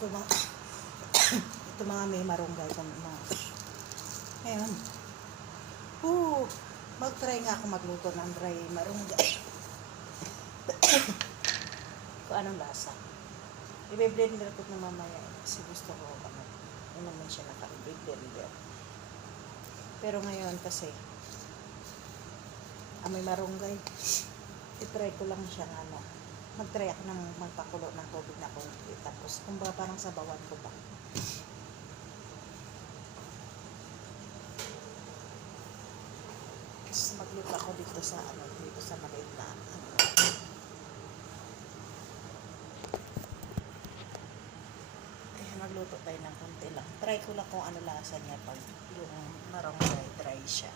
Ito mga, ito mga may marunggay kung mga. Ngayon, mag-try nga ako magluto ng dry marunggay. Kung anong lasa. I-blender ko na mamaya. Kasi gusto ko, yun naman siya naka-blender. Pero ngayon kasi, may marunggay. I-try ko lang siyang mag-try ako ng magpakulo ng tubig na konti. Tapos, kumbaga parang sabawan ko ba. Tapos, magluto ako dito sa, maliit na, magluto tayo ng konti lang. Try ko lang kung ano lasa niya pag yung marunggay dry siya.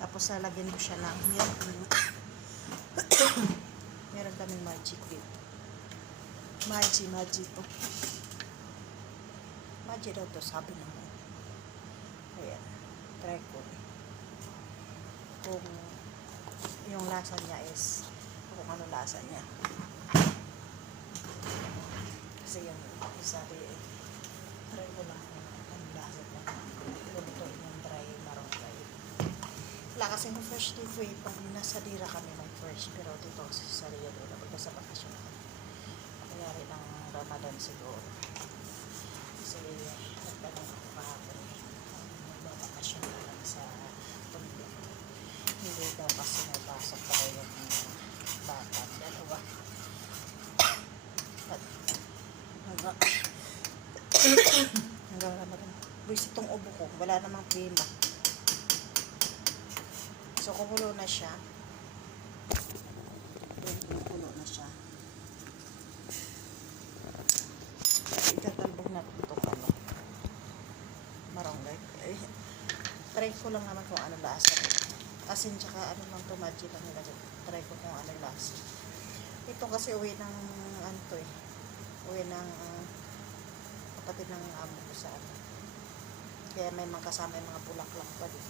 Tapos lalagyan ko siya ng milk. Meron kaming magic dito. Magic to. Magic daw to, sabi naman. Ayan. Try ko. Kung yung lasa niya is kung ano lasa niya. Kasi yung sabi try ko lang ang lasa niya. Ito yung dry marunggay. Wala kasi yung fresh dito pag nasa dira kami may fresh, pero dito kasi sa Rio doon pagka sa bakasyon kami. Kayari ng Ramadan siguro. Kasi nagtanong ako kahapon magbabakasyon na lang sa Tondo. Hindi daw kasi may pasok pa rin yung bata. Dalawa. Hanggang Ramadan. Buwis itong ubo ko. Wala namang klima. So, kumulo na siya. Kumulo na siya. Itatalbog na itong marunggay. Try ko lang naman kung ano lasa. Asin tsaka ano lang tumadji lang nila. Try ko kung ano lasa. Ito kasi uwi ng uwi ng kapatid ng amo ko sa Kaya may mga kasama yung mga bulaklak pa din.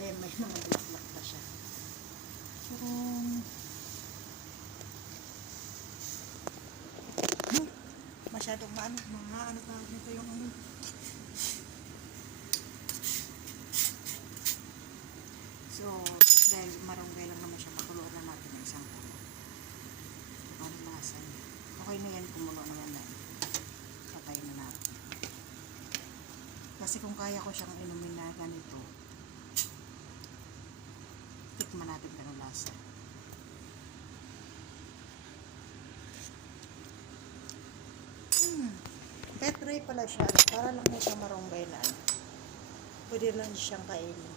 Ayan, may mga bulaklak pa siya. So, masyadong mga ano pa nito yung So, dahil marunggay lang naman siya, makulo na natin ng isang ang lasa niya. Okay na yan, kumulo naman na. Patay na natin. Kasi kung kaya ko siyang inumin na ganito, tikman natin ganun lasa. Petray pala siya. Para lang mo siyang marunggay na pwede lang siyang kainin.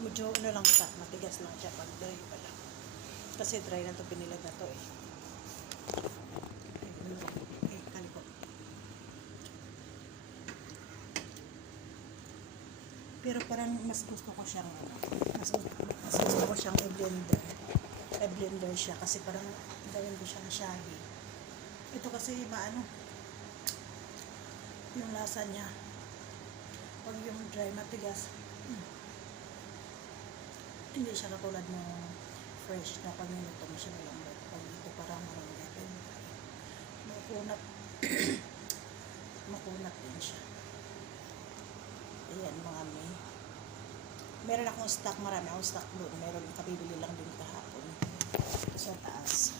Medyo lang siya, matigas lang siya pag dry pala. Kasi dry na to, pinilag na to kaliko. Pero parang mas gusto ko siyang mas gusto ko siyang i-blender siya kasi parang gawin ko siyang shaggy. Ito kasi yung lasa niya pag yung dry matigas. Hindi siya katulad ng fresh na pag niluto mo siya malambot. Pag ito parang marunggay. Makunat din siya. Ayan mga meron akong stock, marami akong stock doon. Meron kabibili lang din kahapon sa taas.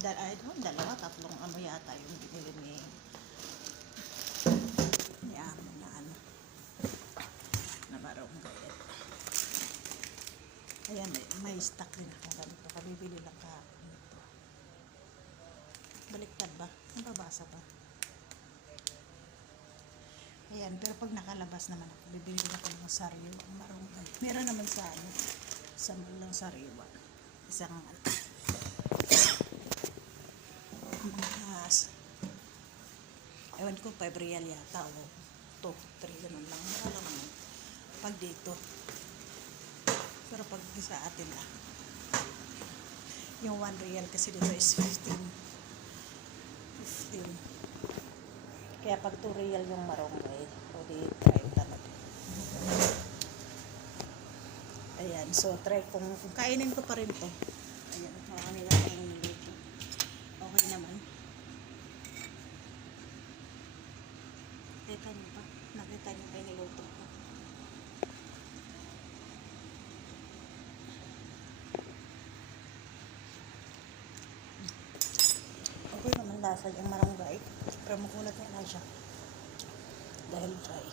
Dalawa, tatlong yata yung binili ni amo na marunggay. Ayan, may stock din ako ganito. Kabibili lang kahapon ito. Baliktad ba? Nababasa ba? Ayan, pero pag nakalabas naman ako, bibili ako ng sariwa, marunggay. Meron naman sa lang sariwa. Isang ewan ko, 5 real yata o 2, 3, ganun lang. Wala naman pag dito. Pero pag sa atin yung 1 real kasi dito is 15. Yun. Kaya pag 2 real yung marunggay, o di try ka na din. Ayan, so try kung kainin ko pa rin to. Ayan, marami na akong niluto. Okay naman. Nakita niyo ba? Nakita niyo ba yung niluto ko? Okay naman lasa yung marunggay. Pero makulat na lang siya. Dahil dry.